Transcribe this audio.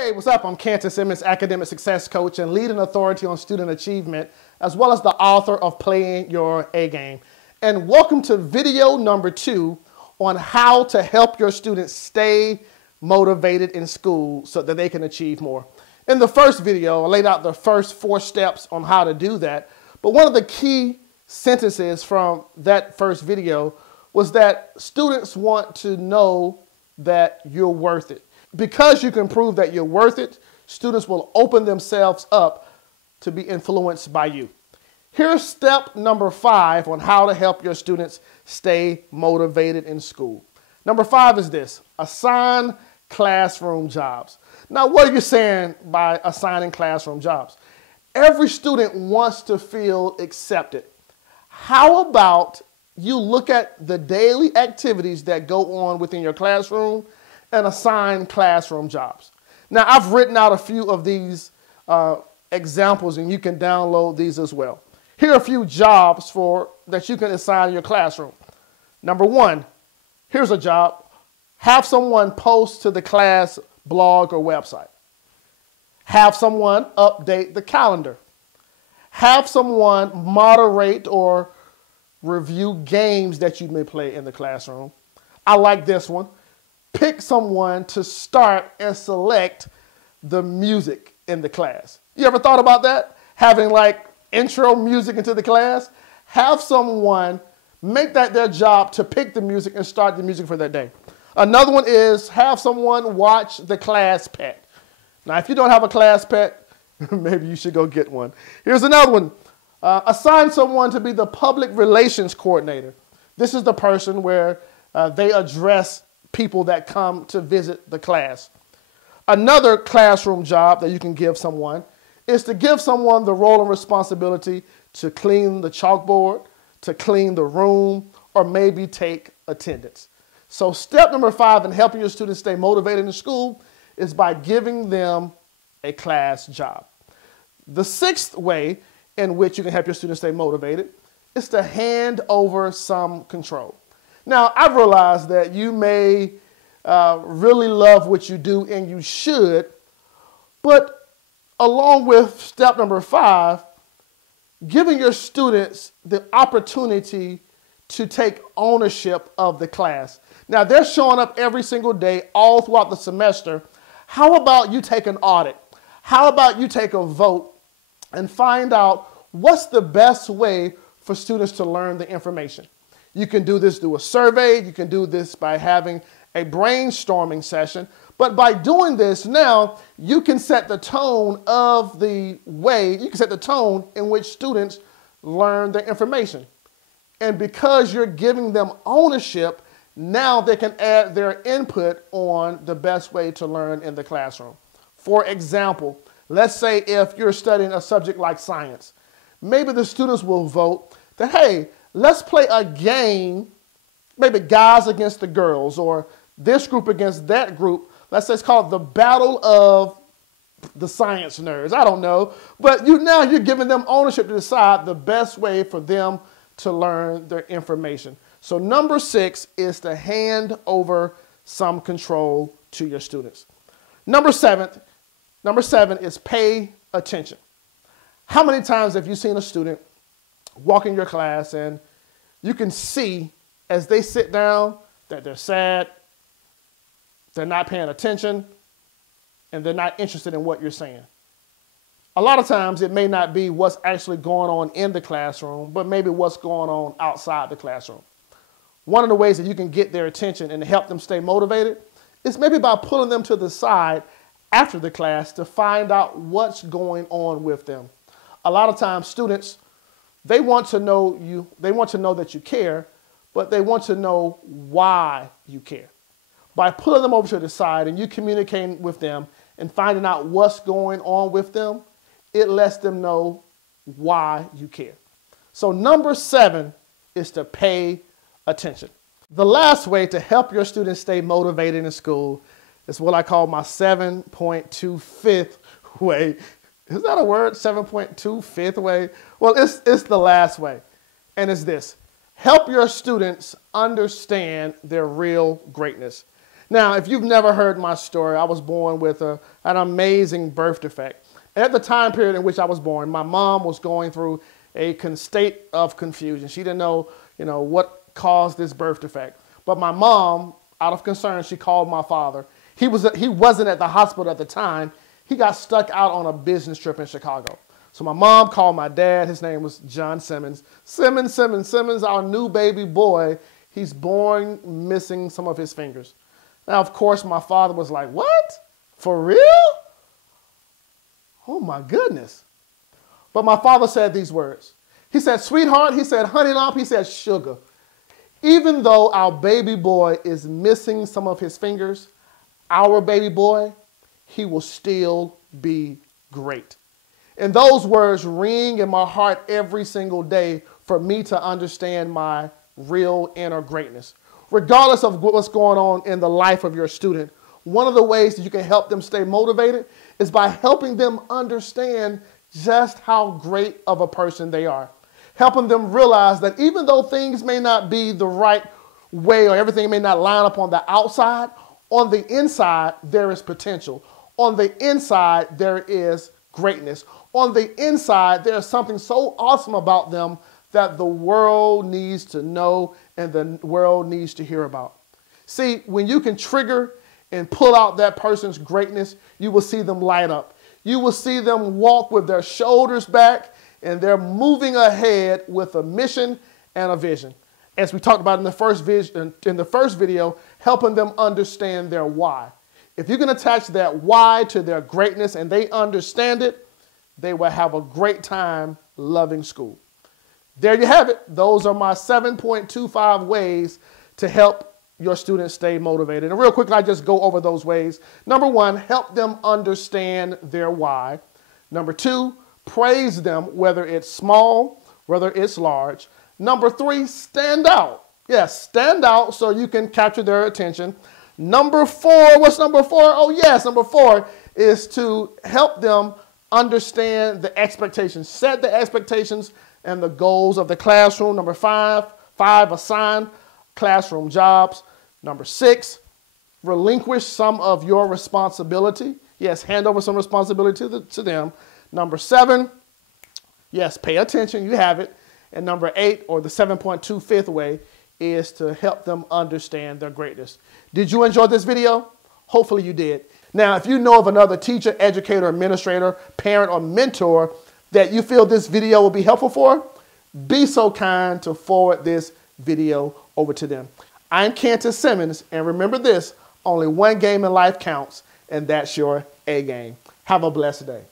Hey, what's up? I'm Kantis, Simmons, academic success coach and leading authority on student achievement, as well as the author of Playing Your A Game. And welcome to video number 2 on how to help your students stay motivated in school so that they can achieve more. In the first video, I laid out the first 4 steps on how to do that. But one of the key sentences from that first video was that students want to know that you're worth it. Because you can prove that you're worth it, students will open themselves up to be influenced by you. Here's step number 5 on how to help your students stay motivated in school. Number 5 is this: assign classroom jobs. Now, what are you saying by assigning classroom jobs? Every student wants to feel accepted. How about you look at the daily activities that go on within your classroom and assign classroom jobs? Now, I've written out a few of these examples, and you can download these as well. Here are a few jobs that you can assign in your classroom. Number 1, here's a job. Have someone post to the class blog or website. Have someone update the calendar. Have someone moderate or review games that you may play in the classroom. I like this one. Pick someone to start and select the music in the class. You ever thought about that? Having like intro music into the class? Have someone make that their job to pick the music and start the music for that day. Another one is have someone watch the class pet. Now, if you don't have a class pet, maybe you should go get one. Here's another one. Assign someone to be the public relations coordinator. This is the person where they address people that come to visit the class. Another classroom job that you can give someone is to give someone the role and responsibility to clean the chalkboard, to clean the room, or maybe take attendance. So step number 5 in helping your students stay motivated in school is by giving them a class job. The 6th way in which you can help your students stay motivated is to hand over some control. Now, I've realized that you may really love what you do, and you should, but along with step number 5, giving your students the opportunity to take ownership of the class. Now, they're showing up every single day, all throughout the semester. How about you take an audit? How about you take a vote and find out what's the best way for students to learn the information? You can do this through a survey. You can do this by having a brainstorming session. But by doing this now, you can set the tone of the way, you can set the tone in which students learn the information. And because you're giving them ownership, now they can add their input on the best way to learn in the classroom. For example, let's say if you're studying a subject like science, maybe the students will vote that, hey, let's play a game, maybe guys against the girls, or this group against that group. Let's say it's called the Battle of the Science Nerds. I don't know. But now you're giving them ownership to decide the best way for them to learn their information. So number 6 is to hand over some control to your students. Number 7 is pay attention. How many times have you seen a student walk in your class and you can see as they sit down that they're sad, they're not paying attention, and they're not interested in what you're saying? A lot of times it may not be what's actually going on in the classroom, but maybe what's going on outside the classroom. One of the ways that you can get their attention and help them stay motivated is maybe by pulling them to the side after the class to find out what's going on with them. A lot of times students, they want to know that you care, but they want to know why you care. By pulling them over to the side and you communicating with them and finding out what's going on with them, it lets them know why you care. So number 7 is to pay attention. The last way to help your students stay motivated in school is what I call my 7.25th way. Is that a word? 7.25th way? Well, it's the last way. And it's this: help your students understand their real greatness. Now, if you've never heard my story, I was born with an amazing birth defect. At the time period in which I was born, my mom was going through a state of confusion. She didn't know, what caused this birth defect. But my mom, out of concern, she called my father. He wasn't at the hospital at the time. He got stuck out on a business trip in Chicago. So my mom called my dad. His name was John Simmons. Simmons, our new baby boy. He's born missing some of his fingers. Now, of course, my father was like, what? For real? Oh, my goodness. But my father said these words. He said, sweetheart, he said, honey lump, he said, sugar. Even though our baby boy is missing some of his fingers, our baby boy, he will still be great. And those words ring in my heart every single day for me to understand my real inner greatness. Regardless of what's going on in the life of your student, one of the ways that you can help them stay motivated is by helping them understand just how great of a person they are. Helping them realize that even though things may not be the right way or everything may not line up on the outside, on the inside, there is potential. On the inside, there is greatness. On the inside, there's something so awesome about them that the world needs to know and the world needs to hear about. See, when you can trigger and pull out that person's greatness, you will see them light up. You will see them walk with their shoulders back and they're moving ahead with a mission and a vision. As we talked about in the first video, helping them understand their why. If you can attach that why to their greatness and they understand it, they will have a great time loving school. There you have it. Those are my 7.25 ways to help your students stay motivated. And real quickly, I just go over those ways. Number one, help them understand their why. Number two, praise them, whether it's small, whether it's large. Number three, stand out. Yes, stand out so you can capture their attention. Number four, what's number four? Oh yes, number four is to help them understand the expectations. Set the expectations and the goals of the classroom. Number five, assign classroom jobs. Number six, relinquish some of your responsibility. Yes, hand over some responsibility to them. Number seven, yes, pay attention. You have it. And number eight, or the 7.25th way, is to help them understand their greatness. Did you enjoy this video? Hopefully you did. Now, if you know of another teacher, educator, administrator, parent, or mentor that you feel this video will be helpful for, be so kind to forward this video over to them. I'm Kantis Simmons, and remember this, only one game in life counts, and that's your A game. Have a blessed day.